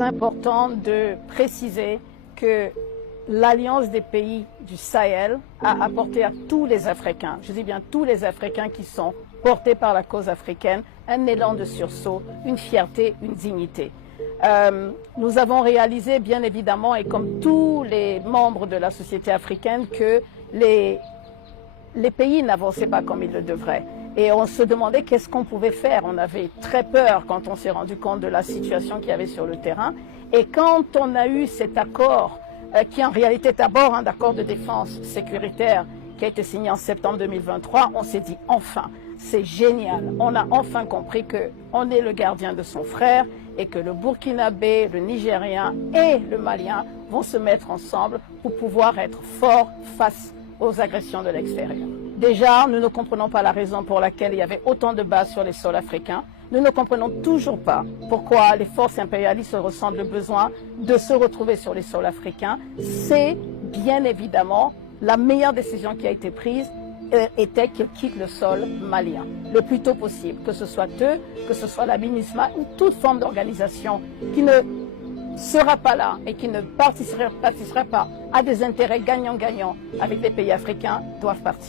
C'est important de préciser que l'Alliance des pays du Sahel a apporté à tous les Africains, je dis bien tous les Africains qui sont portés par la cause africaine, un élan de sursaut, une fierté, une dignité. Nous avons réalisé bien évidemment, et comme tous les membres de la société africaine, que les pays n'avançaient pas comme ils le devraient. Et on se demandait qu'est-ce qu'on pouvait faire. On avait très peur quand on s'est rendu compte de la situation qu'il y avait sur le terrain. Et quand on a eu cet accord, qui en réalité est d'abord un accord de défense sécuritaire qui a été signé en septembre 2023, on s'est dit enfin, c'est génial. On a enfin compris qu'on est le gardien de son frère et que le Burkinabé, le Nigérien et le Malien vont se mettre ensemble pour pouvoir être forts face aux agressions de l'extérieur. Déjà, nous ne comprenons pas la raison pour laquelle il y avait autant de bases sur les sols africains. Nous ne comprenons toujours pas pourquoi les forces impérialistes ressentent le besoin de se retrouver sur les sols africains. C'est bien évidemment la meilleure décision qui a été prise était qu'ils quittent le sol malien le plus tôt possible, que ce soit eux, que ce soit la MINUSMA ou toute forme d'organisation qui ne sera pas là et qui ne participerait pas à des intérêts gagnant-gagnant avec les pays africains doivent partir.